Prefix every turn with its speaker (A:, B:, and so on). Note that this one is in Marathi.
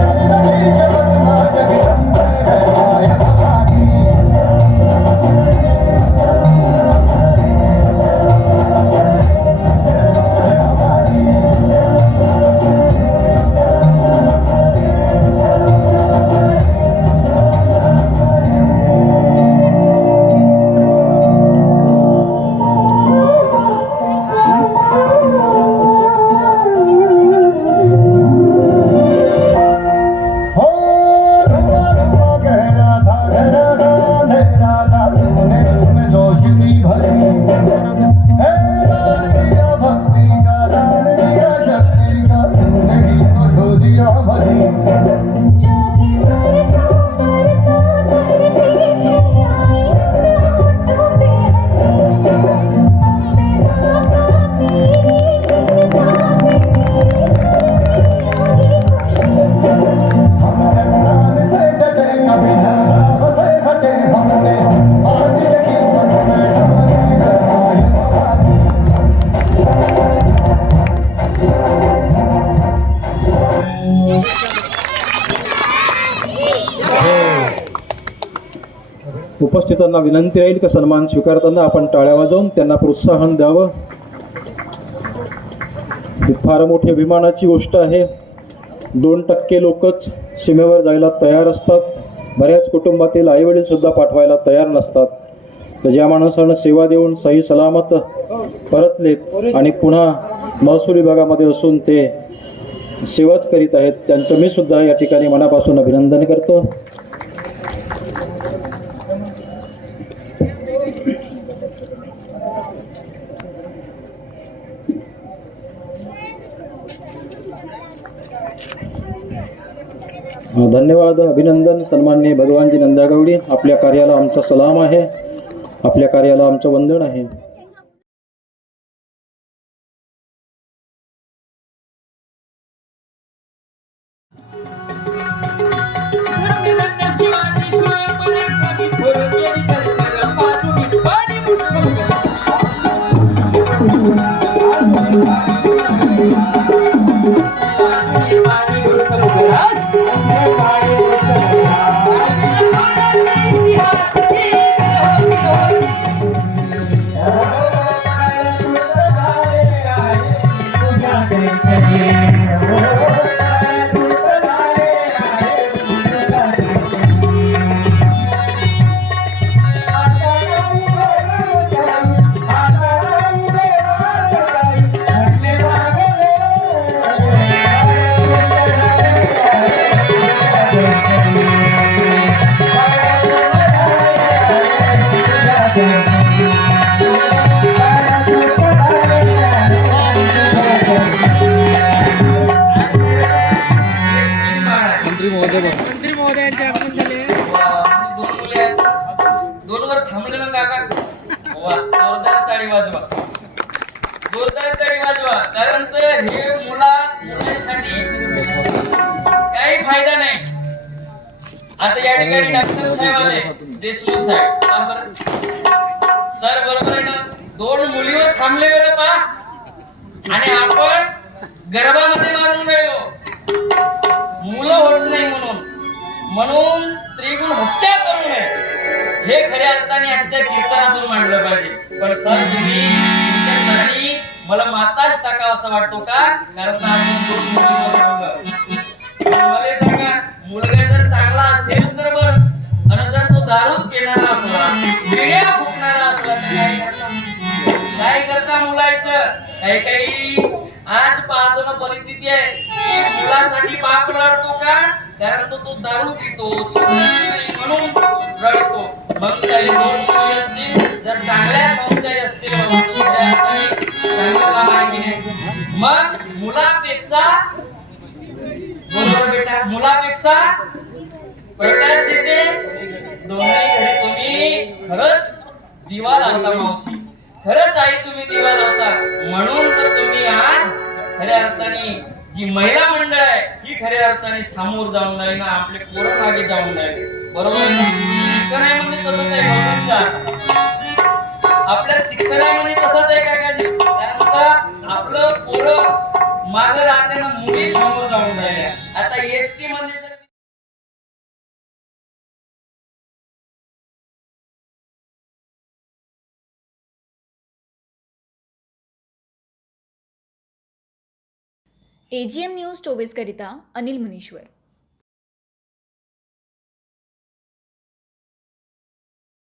A: Thank you. Thank you.
B: उपस्थितांना विनंती राहील की सन्मान स्वीकारताना आपण टाळ्या वाजवून त्यांना प्रोत्साहन द्यावं? ही फार मोठी अभिमानाची गोष्ट आहे. दोन टक्के लोकच सीमेवर जायला तयार असतात. बऱ्याच कुटुंबातील आईवडीलसुद्धा पाठवायला तयार नसतात. तर ज्या माणसानं सेवा देऊन सही सलामत परतलेत आणि पुन्हा महसूल विभागामध्ये असून ते सेवाच करीत आहेत त्यांचं मी सुद्धा या ठिकाणी मनापासून अभिनंदन करतो. धन्यवाद अभिनंदन सन्मान्य भगवानजी नंदागौडी आपल्या कार्याला आमचा सलाम आहे. आपल्या कार्याला आमचं वंदन आहे.
C: महाराज मंत्री महोदयांचे आगमन झाले.
D: दोन मुले आहेत. दोन वर थांबले ना काका जोरदार वाजवा जोरदार वाजवा. कारण ते हे मुला मुलांसाठी काही फायदा नाही. आता या ठिकाणी डॉक्टर साहेब आले. देशमुख साहेब. बरोबर सर बरोबर आहे ना? दोन मुलीवर थांबले बरं पा आणि आपण गर्भामध्ये मारून राहिलो. मुलं होत नाही म्हणून. म्हणून त्रिगुण हत्या करू नये. हे खऱ्या अर्थाने आमच्या कीर्तनातून मांडलं पाहिजे. पण सर तुम्ही मला माताच टाकावं असं वाटतो का? कारण मला सांगा मुलगा जर चांगला असेल तर बर. आणि जर तो दारू पिणारा असला बिड्या फुकणारा असला तर काय? करता? मुलायचं काही काही आज मुलासाठी बाप का? कारण तो तो दारू पितो म्हणून रडतो. मग काही दोन असतील जर चांगल्या संस्कारी असतील मग मुलापेक्षा बरोबर बेटा मुलापेक्षा प्रकार तिथे. दोन्ही तुम्ही खरंच दिवा लावता मावशी. खरंच आई तुम्ही दिवा लावता. म्हणून तर तुम्ही आज खऱ्या अर्थाने जी महिला मंडळ आहे ही खऱ्या अर्थाने समोर जाऊन नाही ना आपले पोरं मागे जाऊन नाही बरोबर शिक्षणामध्ये तसंच आहे बसून जा आपल्या शिक्षणामध्ये तसंच आहे काय कारण आपलं पोरं मागे राहते ना मुली समोर जाऊन राहिल्या आता एस टी मध्ये
E: एजीएम न्यूज चोवीसकरिता अनिल मुनीश्वर.